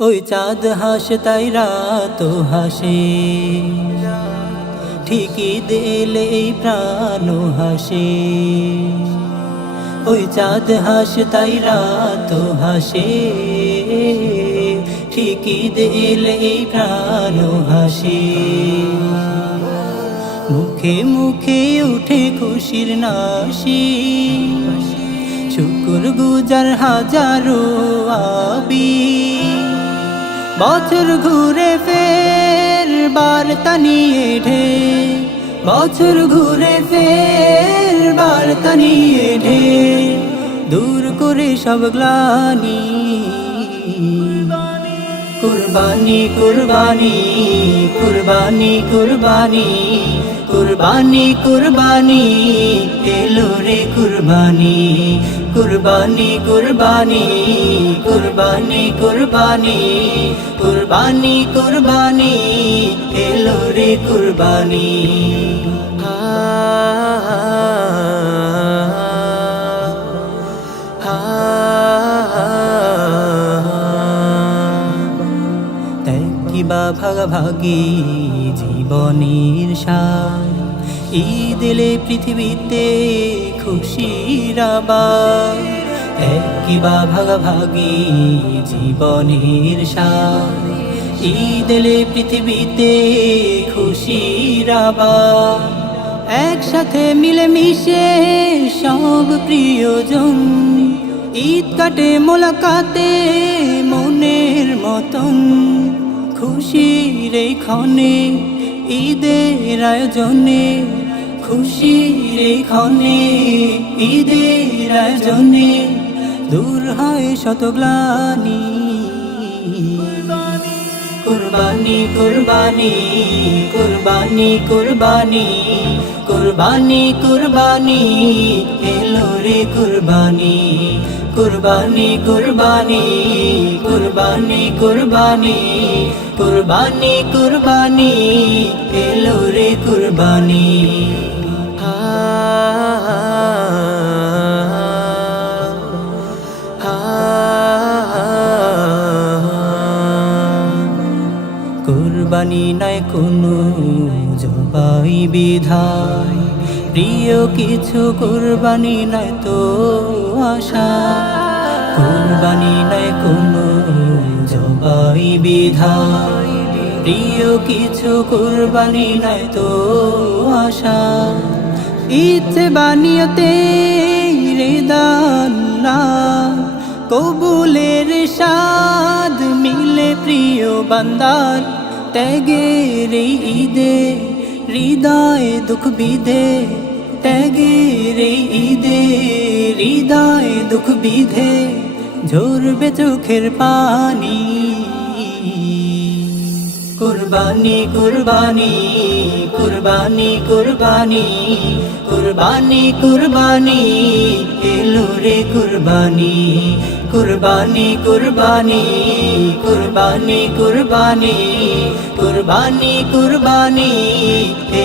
ওই চাঁদ হাসে তাই রাত হাসে, ঠিকই দিলে এই প্রাণ হাসে। ওই চাঁদ হাসে তাই রাত হাসে, ঠিকই দিলে এই প্রাণ হাসে। মুখে মুখে উঠে খুশির নাশি, শুকুর গুজার হাজারো আবি। বছর ঘুরে ফের বার্তা নিয়ে ঢে, বছর ঘুরে ফের বার্তা নিয়ে ঢে, দূর করে সব গ্লানি। কুরবানি কুরবানি কুরবানি কুরবানি কুরবানি কুরবানি এলো রে কুরবানি। কুরবানি কুরবানি কুরবানি কুরবানি কুরবানি কুরবানি এলো রে কুরবানি। কিবা ভাগাভাগি জীবনের সার, ঈদ এলে পৃথিবীতে খুশির আবার। কিবা ভাগাভাগি জীবনের সার, ঈদ এলে পৃথিবীতে খুশির আবার। একসাথে মিলেমিশে সব প্রিয়জন, ঈদ কাটে মোলাকাতে মনের মতন। খুশির এই ক্ষণে ঈদের আয়োজনে, খুশির এই ক্ষণে ঈদের আয়োজনে, দূর হয় শত গ্লানি। কুরবানি কুরবানি কুরবানি কুরবানি কুরবানি কুরবানি এলো রে কুরবানি। কুরবানি কুরবানি কুরবানি কুরবানি কুরবানি কুরবানি এলো রে কুরবানি। কুরবানি নয় কোনো জবাই বিধায়, প্রিয় কিছু কুরবানি নয় তো আশা। কুরবানি নয় কোনো জবাই বিধায়, প্রিয় কিছু কুরবানি নয় তো আশা। ইচ্ছে বানিয়তে রেদাল্লা, কবুলের স্বাদ মিলে প্রিয় বান্দার। ত্যাগের এই ঈদে হৃদয় দুঃখ বিধে, ত্যাগের এই ঈদে হৃদয় দুঃখ বিধে, ঝরবে চোখের পানি। কুরবানি কুরবানি কুরবানি কুরবানি কুরবানি কুরবানি এলো রে কুরবানি। কুরবানি কুরবানি কুরবানি কুরবানি কুরবানি কুরবানি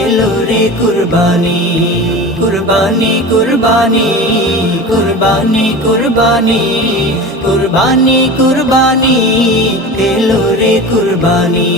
এলো রে কুরবানি। কুরবানি কুরবানি কুরবানি কুরবানি কুরবানি কুরবানি এলো রে কুরবানি।